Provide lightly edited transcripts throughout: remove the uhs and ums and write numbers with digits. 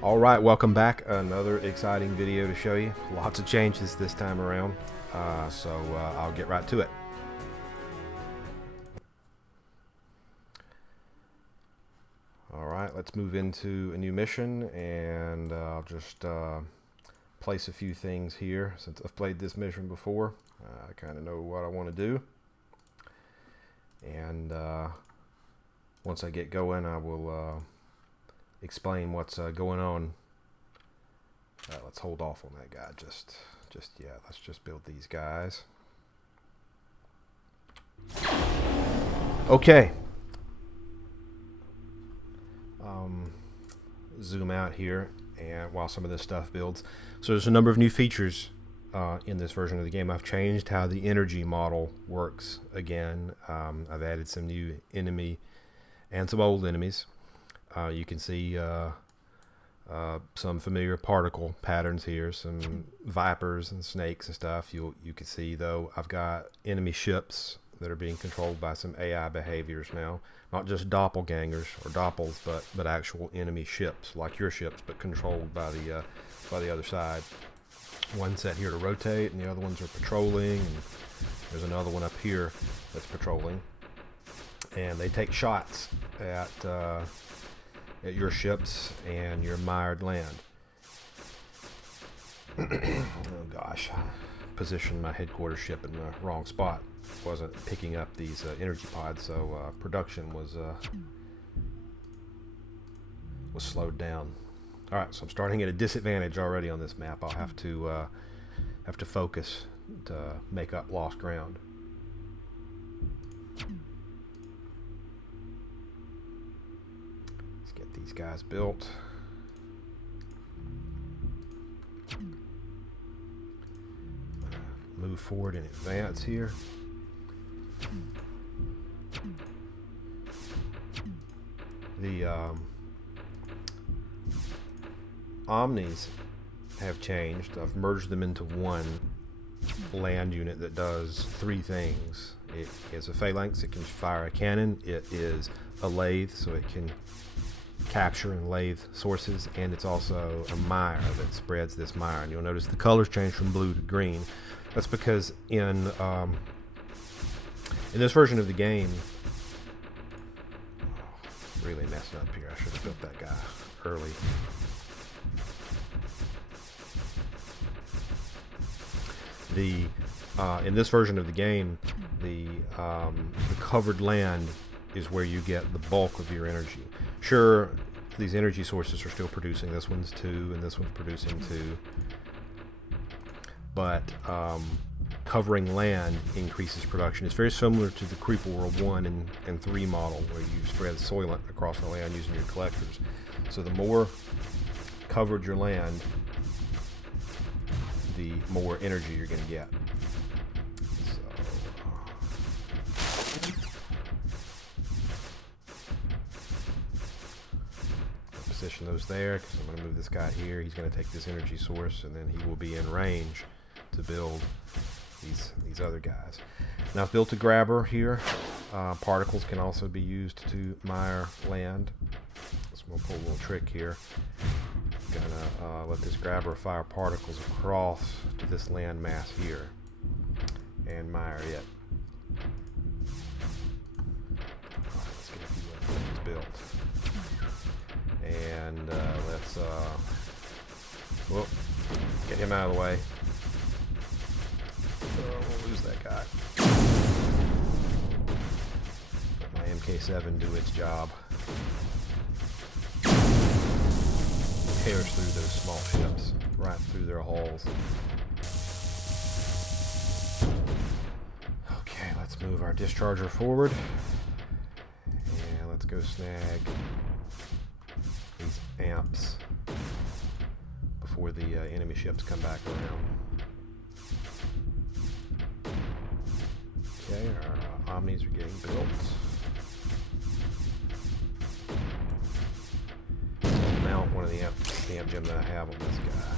Alright, welcome back. Another exciting video to show you. Lots of changes this time around, so I'll get right to it. Alright, let's move into a new mission, and I'll just place a few things here. Since I've played this mission before, I kind of know what I want to do. And once I get going, I will explain what's going on. Let's hold off on that guy. Yeah, let's just build these guys. Okay. Zoom out here, and while some of this stuff builds, so there's a number of new features in this version of the game. I've changed how the energy model works again. I've added some new enemy and some old enemies. You can see some familiar particle patterns here, some vipers and snakes and stuff. You can see, though, I've got enemy ships that are being controlled by some AI behaviors now. Not just doppelgangers or doppels, but actual enemy ships, like your ships, but controlled by the other side. One's set here to rotate, and the other ones are patrolling. And there's another one up here that's patrolling, and they take shots at your ships and your mired land. Oh gosh, I positioned my headquarters ship in the wrong spot. Wasn't picking up these energy pods, so production was slowed down. All right, so I'm starting at a disadvantage already on this map. I'll have to focus to make up lost ground. Let's get these guys built. Move forward and advance here. The Omnis have changed. I've merged them into one land unit that does three things. It is a phalanx. It can fire a cannon. It is a lathe, so it can capture and lathe sources, and it's also a mire that spreads this mire. And you'll notice the colors change from blue to green. That's because in this version of the game, really messing up here. I should have built that guy early. In this version of the game, the covered land is where you get the bulk of your energy. Sure, these energy sources are still producing. This one's 2, and this one's producing 2. But covering land increases production. It's very similar to the Creeper World 1 and 3 model, where you spread soylent across the land using your collectors. So the more covered your land, the more energy you're going to get. Position those there, because I'm going to move this guy here. He's going to take this energy source, and then he will be in range to build these other guys. Now I've built a grabber here. Particles can also be used to mire land. So we'll pull a little trick here. I'm gonna let this grabber fire particles across to this land mass here and mire it. Alright, let's get a few other things built. And let's get him out of the way. We'll lose that guy. Let my MK7 do its job. Tears through those small ships, right through their hulls. Okay, let's move our discharger forward. And let's go snag these amps before the enemy ships come back around. Okay, our Omnis are getting built. I'll mount one of the amp gem that I have on this guy.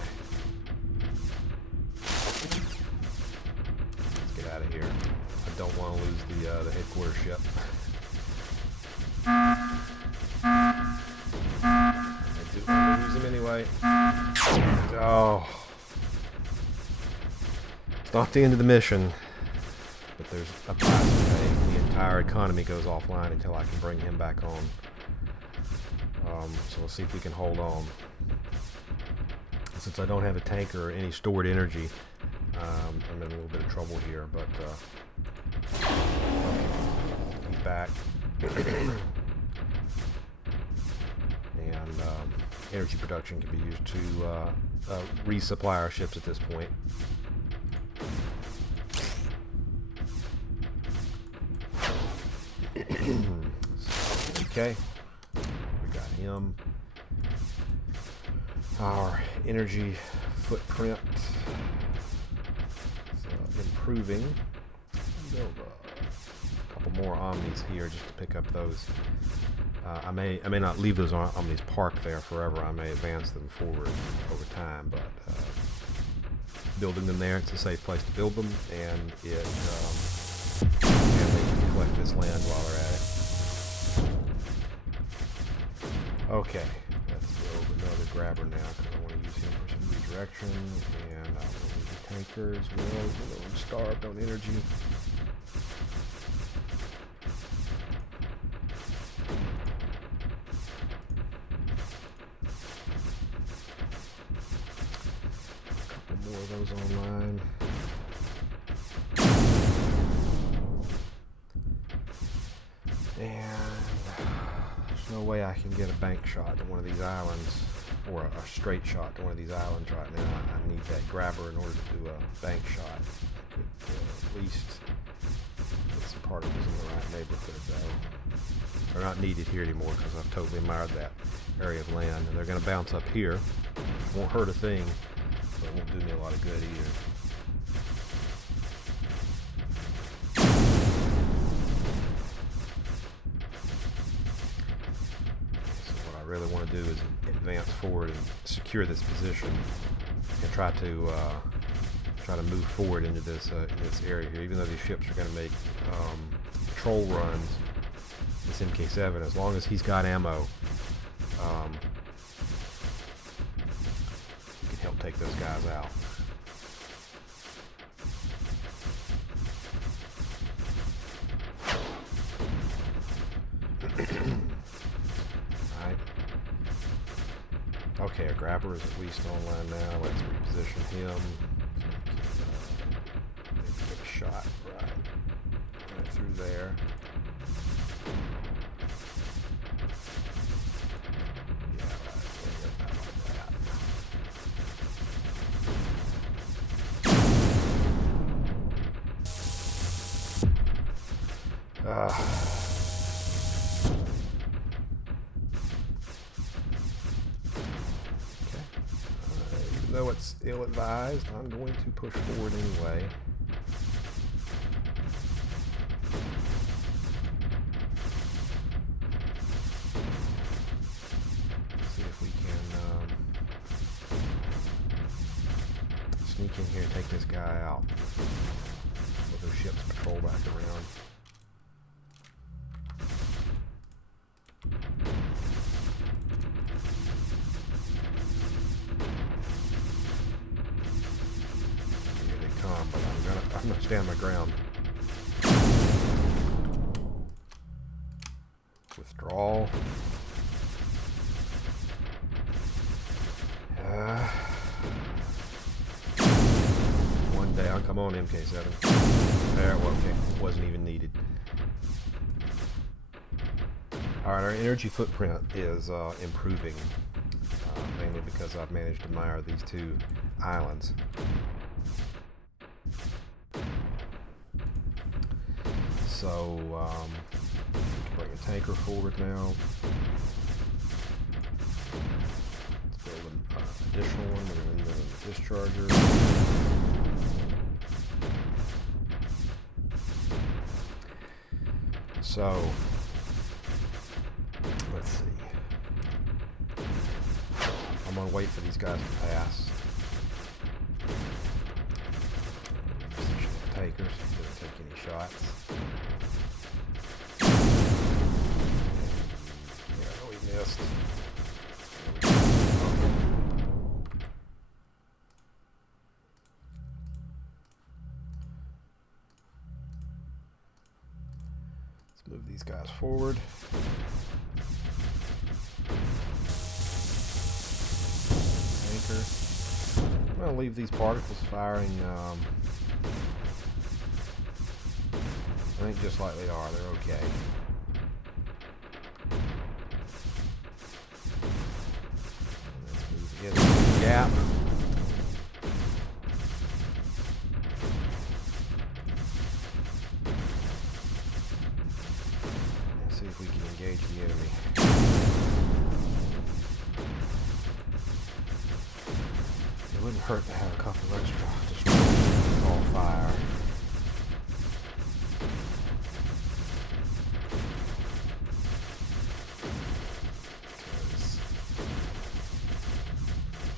Let's get out of here. I don't want to lose the headquarters ship. I do Use him anyway. Oh. It's not the end of the mission, but there's a price to pay. The entire economy goes offline until I can bring him back on. So we'll see if we can hold on. Since I don't have a tanker or any stored energy, I'm in a little bit of trouble here, but he's back. And energy production can be used to resupply our ships at this point. Okay, we got him. Our energy footprint is improving. Build a couple more Omnis here just to pick up those. I may not leave those Omnis parked there forever. I may advance them forward over time, but building them there, it's a safe place to build them, and they can collect this land while they're at it. Okay, let's build another grabber now because I want to use him for some redirection, and I will need the tanker as well. I'm starved on energy. More of those online. And there's no way I can get a bank shot to one of these islands, or a straight shot to one of these islands right now. I need that grabber in order to do a bank shot. I could at least get some particles in the right neighborhood though. They're not needed here anymore because I've totally mired that area of land, and they're going to bounce up here. Won't hurt a thing. But it won't do me a lot of good either. So what I really want to do is advance forward and secure this position, and try to move forward into this area here. Even though these ships are going to make patrol runs, this MK7, as long as he's got ammo, help take those guys out. Alright. Okay, our grabber is at least online now. Let's reposition him. Maybe get a shot right through there. Even though it's ill-advised, I'm going to push forward anyway. See if we can sneak in here and take this guy out. Let those ships patrol back around. But I'm gonna stand my ground. Withdrawal. One down. Come on, MK7. There. Well, okay. It wasn't even needed. All right. Our energy footprint is improving, mainly because I've managed to mire these two islands. So, bring a tanker forward now. Let's build an additional one. We're going to leave it in the discharger. So, let's see. I'm going to wait for these guys to pass. Takers, didn't take any shots. Yeah, we missed. Okay, Let's move these guys forward. Anchor. I'm going to leave these particles firing, I think just like they are. They're okay. Let's move into the gap. Let's see if we can engage the enemy. It wouldn't hurt to have a couple extra destroyers all fire.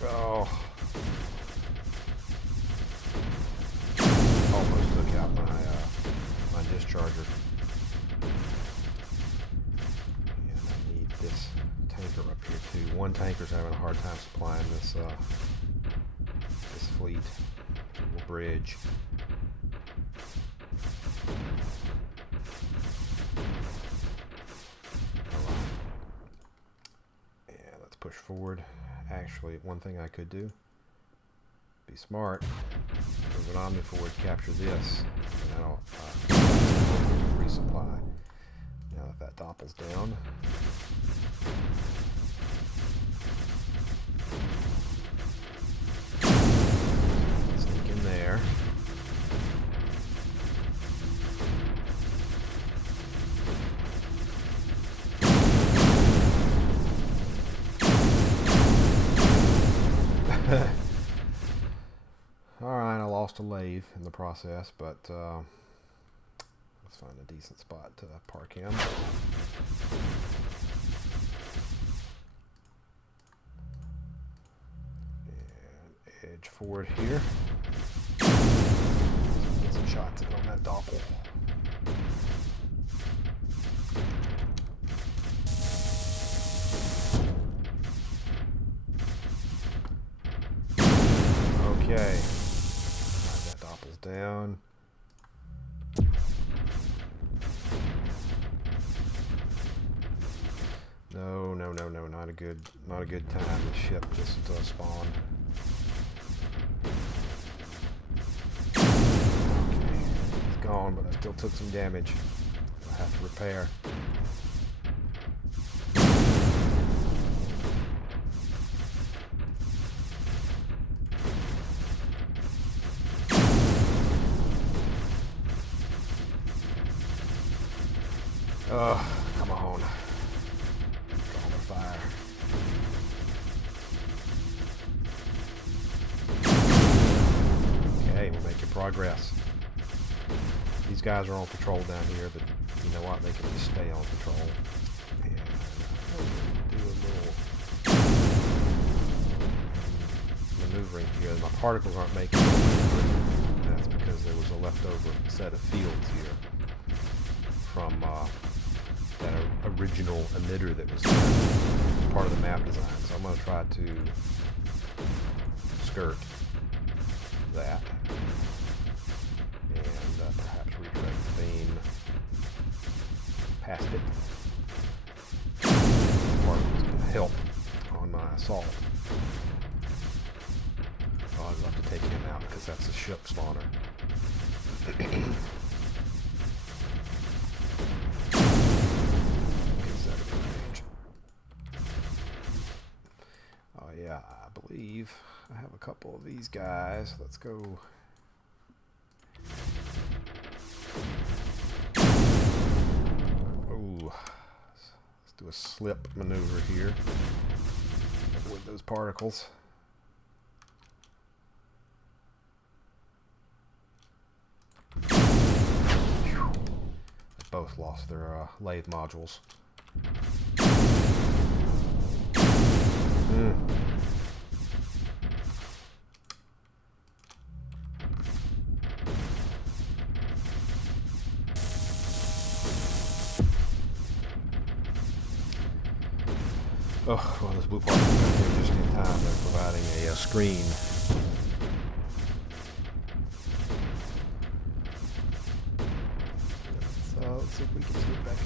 Oh. Almost took out my discharger. And I need this tanker up here too. One tanker's having a hard time supplying this this fleet. So we'll bridge. Alright. Yeah, let's push forward. Actually, one thing I could do, be smart, move an Omni forward, capture this, and then I'll resupply. Now that that topples down, sneak in there. Alright, I lost a lathe in the process, but let's find a decent spot to park him. And edge forward here. Get some shots in on that doppel. Okay, that doppels down. No, not a good time. The ship just spawned. Okay, it's gone, but I still took some damage. I have to repair. Oh, come on. Draw the fire. Okay, we're making progress. These guys are on patrol down here, but you know what? They can just stay on patrol. And do a little maneuvering here. My particles aren't making it. That's because there was a leftover set of fields here from that original emitter that was part of the map design. So I'm going to try to skirt that and perhaps redirect the beam past it. Particles can help on my assault. Oh, I'd love to take him out because that's a ship spawner. Yeah, I believe I have a couple of these guys. Let's go. Oh, let's do a slip maneuver here. Avoid those particles. Whew. They both lost their lathe modules. Oh, well, this blue part got here just in time. They're providing a screen. So let's see if we can get back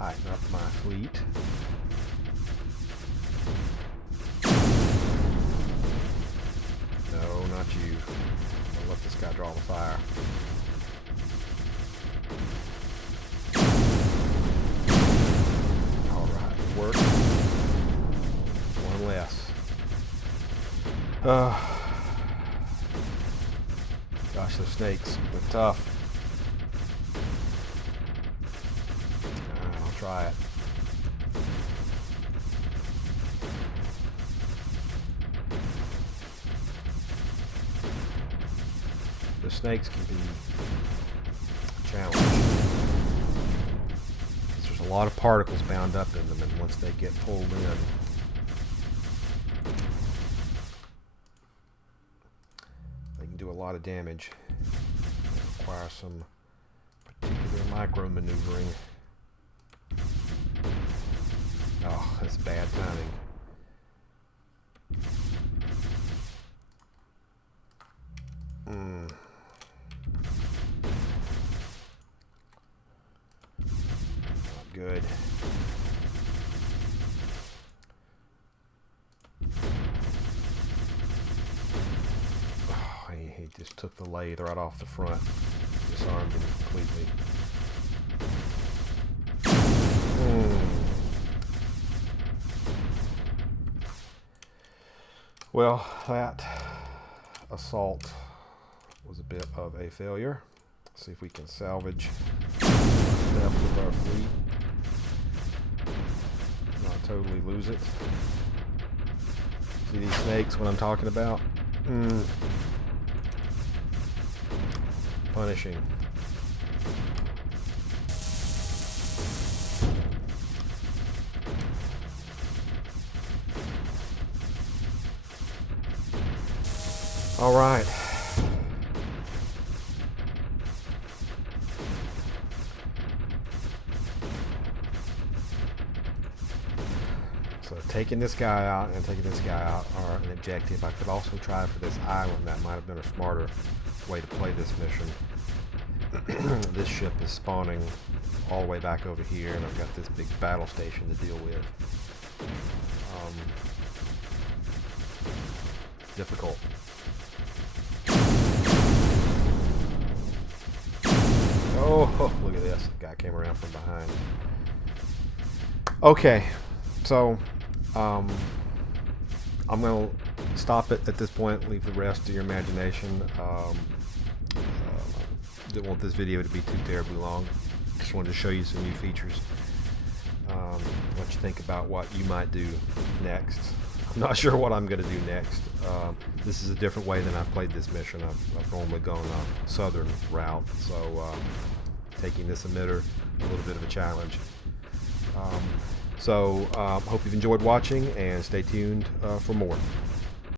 tighten up my fleet. No, not you. I'll let this guy draw the fire. Alright, work. One less. Gosh, those snakes are tough. I'll try it. The snakes can be a challenge. There's a lot of particles bound up in them, and once they get pulled in, they can do a lot of damage. They require some particular micro maneuvering. Oh, that's bad timing. Not good. Oh, he just took the lathe right off the front. Disarmed him completely. Well, that assault was a bit of a failure. Let's see if we can salvage depth of our fleet. Not totally lose it. See these snakes, what I'm talking about? Punishing. All right. So taking this guy out and taking this guy out are an objective. I could also try for this island. That might have been a smarter way to play this mission. This ship is spawning all the way back over here, and I've got this big battle station to deal with. Difficult. Oh, look at this. The guy came around from behind. Okay, so I'm going to stop it at this point, leave the rest to your imagination. Didn't want this video to be too terribly long. Just wanted to show you some new features. What you think about what you might do next. I'm not sure what I'm going to do next. This is a different way than I've played this mission. I've normally gone a southern route, so taking this emitter, a little bit of a challenge. Hope you've enjoyed watching, and stay tuned for more.